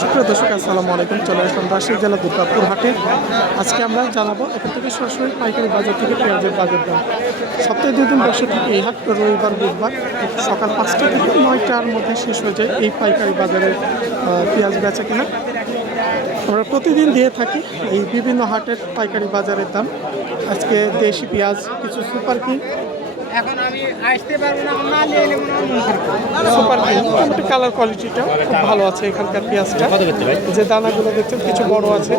সুপ্রিয় দর্শক আসসালামু আলাইকুম। চলে আসলাম রাজশাহী জেলা দুর্গাপুর হাটে। আজকে আমরা জানাবো এখান থেকে সরাসরি পাইকারি বাজার থেকে পেঁয়াজের বাজার দাম। সপ্তাহে 2 দিন বসে থাকে এই হাট, রবিবার বুধবার সকাল 5টা থেকে 9টার মধ্যে শেষ হয়ে যায় এই পাইকারি বাজারের পেঁয়াজ বেচা কিনা। আমরা প্রতিদিন দিয়ে থাকি এই বিভিন্ন হাটের পাইকারি বাজারের দাম। আজকে দেশি পেঁয়াজ, কিছু সুপার কিং, এখন আমি আসতে পারবো না, না নিয়ে নেব না। সুপার কিং মোটামুটি কালার কোয়ালিটিটা খুব ভালো আছে এখানকার পেঁয়াজটা। যে দানাগুলো দেখছেন কিছু বড় আছে,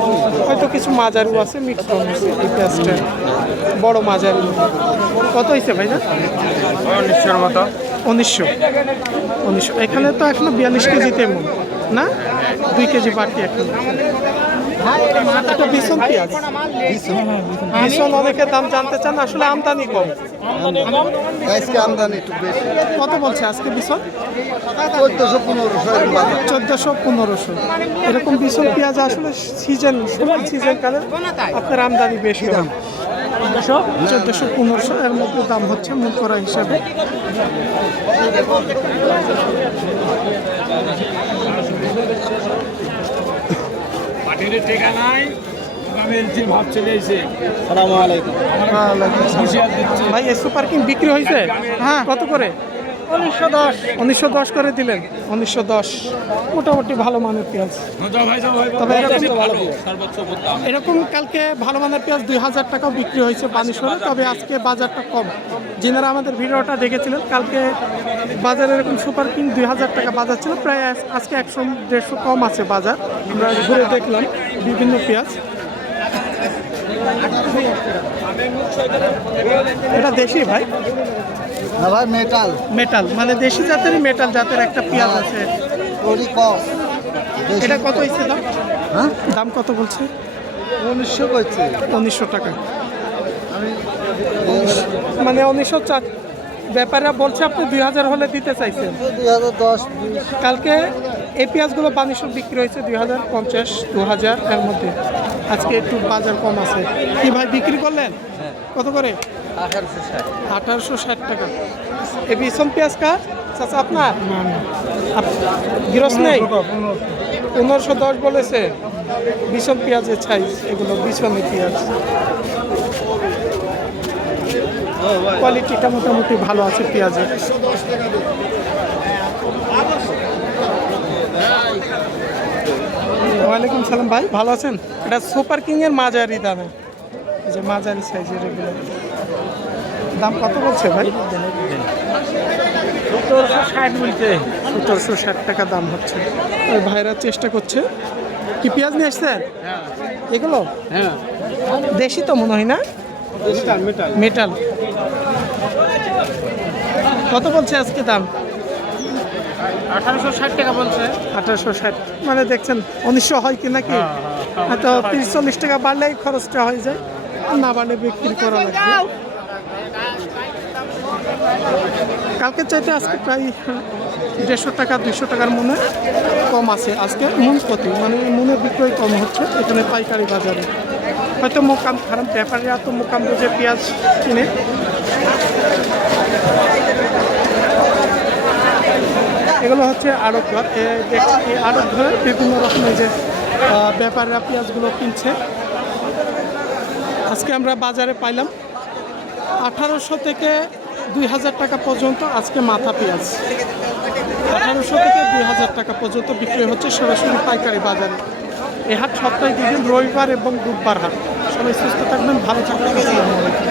হয়তো কিছু মাঝারিও আছে, মিক্সড আছে এই পেঁয়াজটা। বড় মাঝারি কত হয়েছে ভাই না? 1900 মতো। 1900 এখানে তো এখনো 42 কেজিতে এমন না, 2 কেজি বাড়তি এখন। এটা ভীষণ পেঁয়াজ, ভীষণ অনেকের দাম জানতে চান। আসলে আমদানি কম, আজকে আমদানি একটু বেশি। কত বলছে আজকে ভীষণ? 1400-1500 এরকম ভীষণ পেঁয়াজ আসলে সিজন কালে আপনার আমদানি বেশি হয়। 1400-1500 এর মধ্যে দাম হচ্ছে মূল করা হিসাবে। ভাই এই সুপার কিং বিক্রি হয়েছে? হ্যাঁ, কত করে? 1910 করে দিলেন। 1910 মোটামুটি ভালো মানের পেঁয়াজ। তবে এরকম কালকে ভালো মানের পেঁয়াজ 2000 টাকাও বিক্রি হয়েছে বানেশ্বরে। তবে আজকে বাজারটা কম। যিনারা আমাদের ভিডিওটা দেখেছিলেন, কালকে বাজারে এরকম সুপার কিং 2000 টাকা বাজার ছিল, প্রায় আজকে 100-150 কম আছে বাজার। আমরা ঘুরে দেখলাম বিভিন্ন পেঁয়াজ। এটা দেশি ভাই? না ভাই, মেটাল মেটাল মানে দেশি জাতেরই মেটাল জাতের একটা পেঁয়াজ আছে। ওরই কম। এটা কত হয়েছে দাম? হ্যাঁ, দাম কত বলছে? 1900 করছে। 1900 টাকা মানে 1900। ব্যাপারীরা বলছে আপনি 2000 হলে দিতে চাইছেন। 2010-20 কালকে এই পেঁয়াজগুলো বানেশ্বর বিক্রি হয়েছে 2050-2000 এর মধ্যে। আজকে একটু বাজার কম আছে। কি ভাই বিক্রি করলেন কত করে? 1860 টাকা। এই ভীষণ পেঁয়াজ কার চাচা আপনার? গৃহস্থ নেই? 1510 বলেছে। ভীষণ পেঁয়াজের সাইজ এগুলো, ভীষণের পেঁয়াজ। কোয়ালিটিটা মোটামুটি ভালো আছে পেঁয়াজের। ওয়ালাইকুম সালাম ভাই, ভালো আছেন? এটা সুপার কিং এর মাঝারি দানা, এই যে মাঝারি সাইজের এগুলো। দাম কত বলছে ভাই? 1760 টাকা দাম হচ্ছে। ওই ভাইরা চেষ্টা করছে। কি পেঁয়াজ নিয়ে আসছেন এগুলো? হ্যাঁ, দেশি তো মনে হয় না? মেটাল। কত বলছে আজকে দাম? 1860 টাকা বলছে। 1860 মানে দেখছেন 1900 হয় কি নাকি? হয়তো 30-40 টাকা বাড়লেই খরচটা হয়ে যায়, আর না বাড়লে বিক্রি করা লাগবে। কালকে চাইতে আজকে প্রায় 150 টাকা 200 টাকার মনে কম আছে আজকে মন প্রতি, মানে মনে বিক্রয় কম হচ্ছে এখানে পাইকারি বাজারে। হয়তো মোকাম খারাপ, ব্যাপারীরা তো মোকাম বুঝে পেঁয়াজ কিনে। এগুলো হচ্ছে আড়ত ঘর। দেখছি এই আড়ত ঘরে বিভিন্ন রকমের যে ব্যাপারীরা পেঁয়াজগুলো কিনছে। আজকে আমরা বাজারে পাইলাম 1800 থেকে 2000 টাকা পর্যন্ত আজকে মাথা পেঁয়াজ। 1800 থেকে 2000 টাকা পর্যন্ত বিক্রি হচ্ছে সরাসরি পাইকারি বাজারে। এই হাট সপ্তাহে 2 দিন, রবিবার এবং বুধবার হাট। সবাই সুস্থ থাকবেন, ভালো থাকবেন। আসসালামু আলাইকুম।